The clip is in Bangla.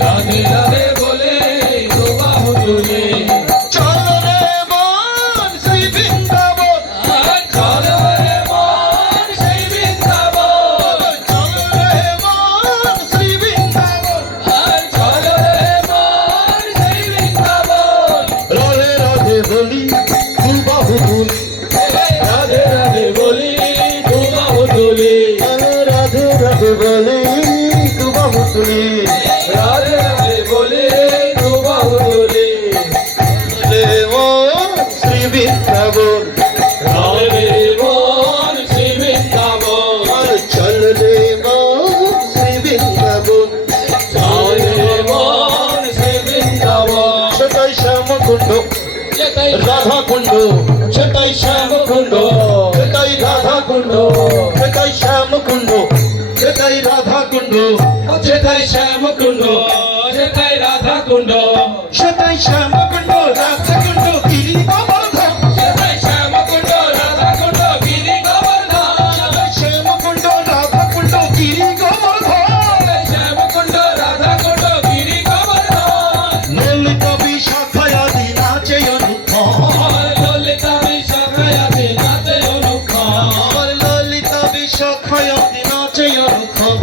রাধে রাধে বলে দু বাহু তুলে চলো রে মন শ্রী বৃন্দাবন, চলো রে মন সেই বৃন্দাবন, চলো রে মন শ্রী বৃন্দাবন। চলো রে মন সেই বৃন্দাবন। রাধে রাধে বলি দু বাহু তুলি, রাধে রাধে বলি দু বাহু তুলে রাধে রাধে বলি দু বাহু তুলি। রাধে রাধে বলে দু বাহু তুলে রে মন শ্রী বৃন্দাবন, রাধে মন সেই বৃন্দাবন, চল রে মন শ্রী বৃন্দাবন। চলে মন সেই বৃন্দাবন। সেটাই শ্যামকুণ্ড যেতাই রাধা কুণ্ড, সেটাই শ্যামকুণ্ড, সেটাই রাধা কুণ্ড, সেটাই শ্যামকুণ্ড, সেটাই রাধা কুণ্ড, যেতাই শ্যামকুণ্ড, যেতাই রাধা কুণ্ড, সেটাই শ্যামকুণ্ড রাধা কুণ্ড গিরি গোবর্ধন, যেতাই শ্যামকুণ্ড রাধা কুণ্ড গিরি গোবর্ধন, সেটাই শ্যামকুণ্ড রাধা কুণ্ড গিরি গোবর্ধন। শ্যামকুণ্ড রাধা কুণ্ড গিরি গোবর্ধন। ললিত বিশাখায়াদি নাচে অনুক্ষণ, ললিতা বিশাখায়াতি নাচে অনুক্ষণ, ললিত বিশাখায়াদি নাচে অনুক্ষণ।